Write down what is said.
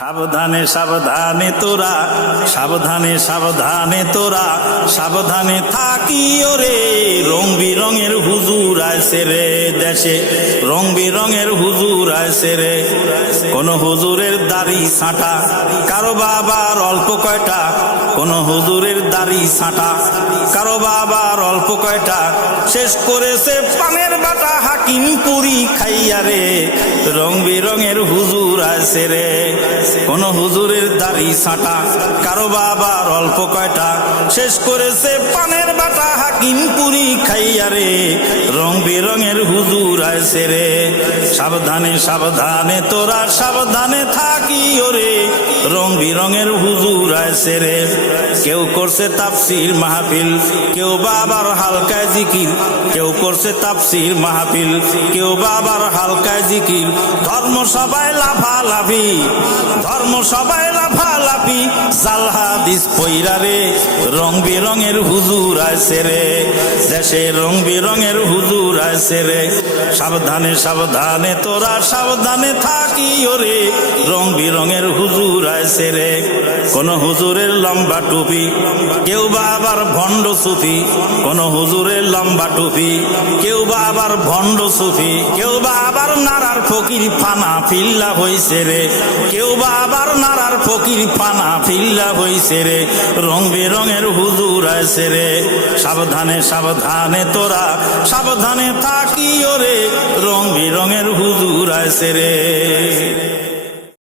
সাবধানে সাবধানে তোরা, সাবধানে সাবধানে তোরা, সাবধানে থাকি ওরে। রং বিরঙের হুজুর আইছে রে দেশে, রং বিরঙের হুজুর আইছে রে। কোন হুজুরের দাড়ি ছাঁটা, কারো বাবার অল্প কয়টা। কোন হুজুরের দাড়ি ছাঁটা, কারো বাবার অল্প কয়টা। শেষ করেছে পানের বাটা হাকিম পুরি খাইয়া রে। রং বিরঙের হুজুর আইছে রে। কোন হুজুরের দাড়ি ছাঁটা, কারো বাবার অল্প কয়টা। শেষ করেছে পানের বাটা হাকিম পুরি খাইয়া রে। রং বিরঙের হুজুর আইছে রে। সাবধানে সাবধানে তোরা, সাবধানে থাকি ওরে। রং বিরঙের হুজুর আইছে রে। কেউ করছে তাফসীর মাহফিল, কেউ বাবার হালকায় জিকির। কেউ করছে তাফসীর মাহফিল, কেউ বাবার হালকায় জিকির। ধর্ম সবাই লাফালাফি, ধর্ম সবাই লাফালাফি। জাল হাদিস পইরা রে। রং বিরঙের হুজুর আইছে রে দেশে, রং বিরঙের হুজুর আইছে রে। সাবধানে সাবধানে তোরা, সাবধানে থাকি ওরে। রং বিরঙের হুজুর আইছে রে। কোন হুজুরের লম্বা টুপি, কেউ বা আবার ভণ্ড সুফি। কোন হুজুরের লম্বা টুপি, কেউ বা আবার ভণ্ড সুফি। কেউ বা আবার নারার ফকির ফানা ফিল্লা হইছে রে। কেউ বা আবার নারার ফকির ফানা ফিল্লা হইছে রে। রং বেরঙের হুজুর আইছে রে। সাবধানে সাবধানে তোরা, সাবধানে থাকি ওরে। রং বেরঙের হুজুর আইছে রে।